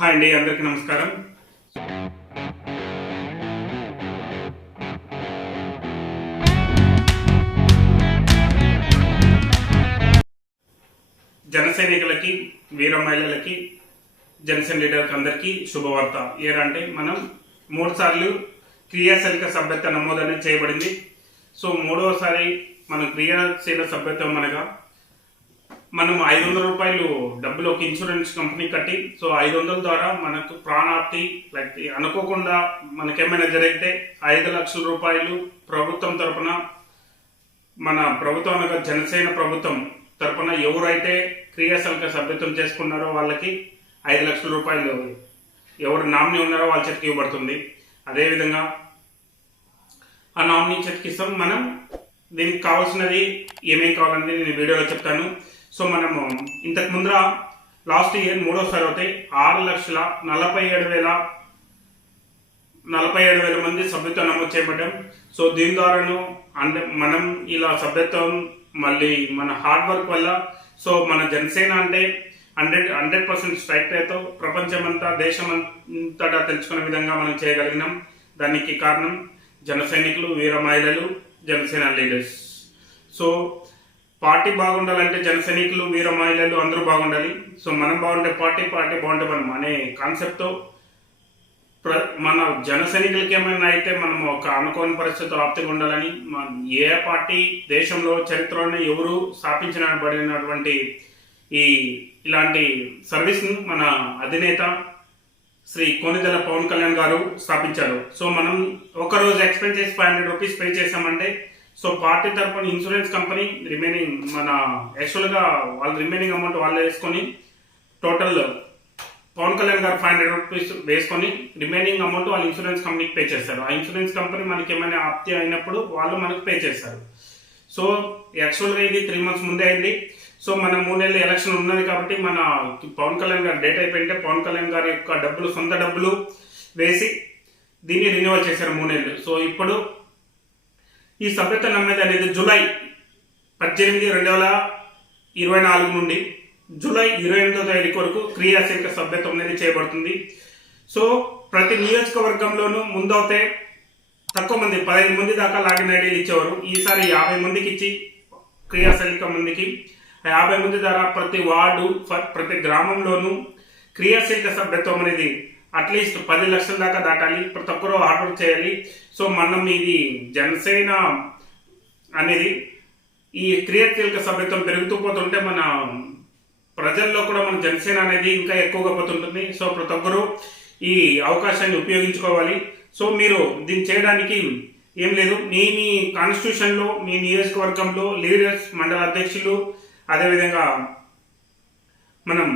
Hi అండి, అందరికీ నమస్కారం. జన సైనికులకి, వీర మహిళలకి, జనసేన లీడర్కి అందరికీ శుభవార్త. ఏరంటే మనం 3 సార్లు క్రియాశీలక సభ్యత్వ నమోదు అనేది చేయబడింది. సో 3వసారి మనం క్రియాశీల సభ్యత్వం అనగా మనం 500 రూపాయలు డబ్బులు ఒక ఇన్సూరెన్స్ కంపెనీ కట్టి, సో 500 ద్వారా మనకు ప్రాణాప్తి లైక్ అనుకోకుండా మనకేమైనా జరిగితే 5 లక్షల రూపాయలు ప్రభుత్వం తరపున, మన ప్రభుత్వం అనగా జనసేన ప్రభుత్వం తరపున ఎవరైతే క్రియాశీలక సభ్యత్వం చేసుకున్నారో వాళ్ళకి 5 లక్షల రూపాయలు ఎవరు నామినీ ఉన్నారో వాళ్ళ చేతికి ఇవ్వబడుతుంది. అదేవిధంగా ఆ నామినీ చేతికి ఇస్తాం. మనం దీనికి కావాల్సినది ఏమేమి కావాలనేది నేను వీడియోలో చెప్తాను. సో మనము ఇంతకు ముందర లాస్ట్ ఇయర్ 3వసారి అయితే 6,47,000 మంది సభ్యత్వం నమోదు చేయబడ్డాం. సో దీని ద్వారాను అంటే మనం ఇలా సభ్యత్వం మళ్ళీ మన హార్డ్ వర్క్ వల్ల, సో మన జనసేన అంటే 100% స్ట్రైక్ రేట్తో ప్రపంచమంతా దేశమంతటా తెలుసుకునే విధంగా మనం చేయగలిగినాం. దానికి కారణం జన సైనికులు, వీర మహిళలు, జనసేన లీడర్స్. సో పార్టీ బాగుండాలంటే జన సైనికులు, వీర మహిళలు అందరూ బాగుండాలి. సో మనం బాగుంటే పార్టీ బాగుంటే మనం అనే కాన్సెప్ట్తో మన జన సైనికులకి ఏమైనా అయితే మనం ఒక అనుకోని పరిస్థితులు ఆప్తిగా ఉండాలని, ఏ పార్టీ దేశంలో చరిత్రలోనే ఎవరు స్థాపించబడినటువంటి ఇలాంటి సర్వీస్ను మన అధినేత శ్రీ కోనిదెల పవన్ కళ్యాణ్ గారు స్థాపించారు. సో మనం ఒకరోజు ఎక్స్పెన్స్ చేసి 500 రూపీస్ పే చేసామంటే, సో పార్టీ తరఫున ఇన్సూరెన్స్ కంపెనీ రిమైనింగ్ మన యాక్చువల్గా వాళ్ళ రిమైనింగ్ అమౌంట్ వాళ్ళు వేసుకొని, టోటల్ పవన్ కళ్యాణ్ గారు 500 రూపీస్ వేసుకొని రిమైనింగ్ అమౌంట్ వాళ్ళు ఇన్సూరెన్స్ కంపెనీకి పే చేస్తారు. ఆ ఇన్సూరెన్స్ కంపెనీ మనకి ఏమైనా ఆప్తి అయినప్పుడు వాళ్ళు మనకు పే చేస్తారు. సో యాక్చువల్గా ఇది 3 months ముందే అయింది. సో మన 3 నెలలు ఎలక్షన్ ఉన్నది కాబట్టి మన పవన్ కళ్యాణ్ గారు డేట్ అయిపోయింటే పవన్ కళ్యాణ్ గారి యొక్క డబ్బులు, సొంత డబ్బులు వేసి దీన్ని రిన్యూవల్ చేశారు 3 నెలలు. సో ఇప్పుడు ఈ సభ్యత్వ నమోదు అనేది జూలై 18, 2024 నుండి జూలై 28వ తేదీ వరకు క్రియాశీలక సభ్యత్వం అనేది చేయబడుతుంది. సో ప్రతి నియోజకవర్గంలోనూ ముందవుతే తక్కువ మంది 15 మంది దాకా లాగిన్ ఐడీలు ఇచ్చేవారు. ఈసారి 50 మందికి ఇచ్చి, క్రియాశీలక మందికి 50 మంది ద్వారా ప్రతి వార్డు, ప్రతి గ్రామంలోనూ క్రియాశీలక సభ్యత్వం అనేది అట్లీస్ట్ 10 లక్షల దాకా దాటాలి. ప్రతి ఒక్కరూ ఆర్డర్ చేయాలి. సో మనం ఇది జనసేన అనేది ఈ క్రియాశీలక సభ్యత్వం పెరుగుతూ పోతుంటే మన ప్రజల్లో కూడా మన జనసేన అనేది ఇంకా ఎక్కువగా పోతుంటుంది. సో ప్రతి ఒక్కరూ ఈ అవకాశాన్ని ఉపయోగించుకోవాలి. సో మీరు దీన్ని చేయడానికి ఏం లేదు, మీ కాన్స్టిట్యూషన్లో, మీ నియోజకవర్గంలో లీడర్స్, మండల అధ్యక్షులు, అదేవిధంగా మనం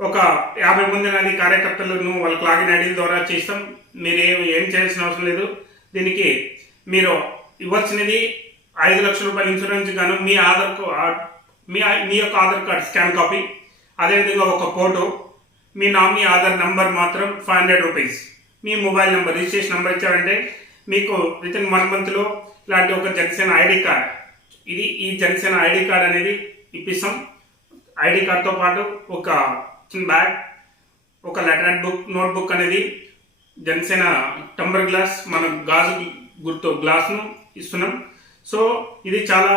ఒక 50 మంది అనేది కార్యకర్తలను వాళ్ళకి లాగిన్ ఐడీల ద్వారా చేస్తాం. మీరు ఏం చేయాల్సిన అవసరం లేదు. దీనికి మీరు ఇవ్వాల్సినది 5 లక్షల రూపాయల ఇన్సూరెన్స్ గాను మీ యొక్క ఆధార్ కార్డ్ స్కాన్ కాపీ, అదేవిధంగా ఒక ఫోటో, మీ నామినీ ఆధార్ నంబర్ మాత్రం 500 రూపీస్, మీ మొబైల్ నెంబర్, రిజిస్ట్రేషన్ నెంబర్ ఇచ్చారంటే మీకు వితిన్ 1 మంత్లో ఇలాంటి ఒక జనసేన ఐడి కార్డ్, ఈ జనసేన ఐడి కార్డ్ అనేది ఇప్పిస్తాం. ఐడి కార్డ్తో పాటు ఒక చిన్న బ్యాగ్, ఒక లెటర్ అండ్ బుక్, నోట్బుక్ అనేది జనసేన టంబర్ గ్లాస్, మన గాజు గుర్తు గ్లాస్ను ఇస్తున్నాం. సో ఇది చాలా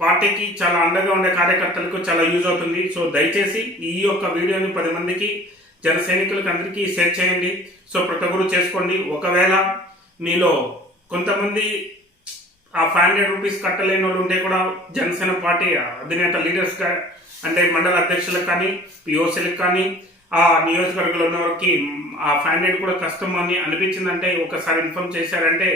పార్టీకి చాలా అండగా ఉండే కార్యకర్తలకు చాలా యూజ్ అవుతుంది. సో దయచేసి ఈ యొక్క వీడియోని 10 మందికి, జన సైనికులకు అందరికీ షేర్ చేయండి. సో ప్రతి ఒక్కరు చేసుకోండి. ఒకవేళ మీలో కొంతమంది ఆ 500 రూపీస్ కట్టలేని వాళ్ళు ఉంటే కూడా జనసేన పార్టీ అధినేత లీడర్స్ అంటే మండల అధ్యక్షులకు కానీ, పిఓసీలకు కానీ, ఆ నియోజకవర్గంలో ఉన్న వారికి ఆ 500 కూడా కష్టం అని అనిపించిందంటే ఒకసారి ఇన్ఫార్మ్ చేశారంటే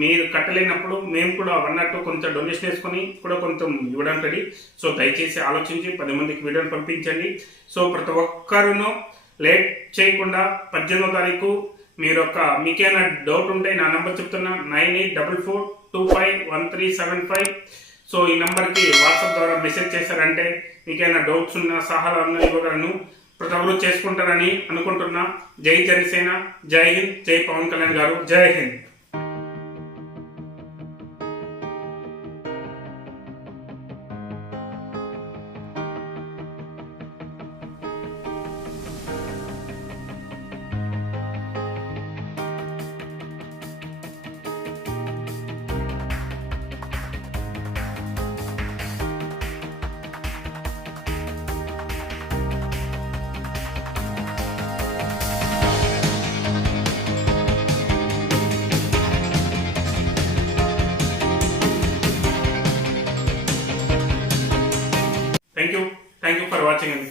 మీరు కట్టలేనప్పుడు మేము కూడా అన్నట్టు కొంచెం డొనేషన్ వేసుకొని కూడా కొంచెం ఇవ్వడానికి రెడీ. సో దయచేసి ఆలోచించి 10 మందికి వీడియోని పంపించండి. సో ప్రతి ఒక్కరును లేట్ చేయకుండా 18వ తారీఖు మీకేమైనా డౌట్ ఉంటే నా నెంబర్ చెప్తున్నా, 9844251375. సో ఈ నెంబర్కి వాట్సాప్ ద్వారా మెసేజ్ చేశారంటే మీకైనా డౌట్స్ ఉన్నా, సలహాలు ఇవ్వగలను. ప్రతి ఒక్కరు చేసుకుంటారని అనుకుంటున్నా. జై జనసేన, జై హింద్, జై పవన్ కళ్యాణ్ గారు, జై Hind. Thank you for watching అండి.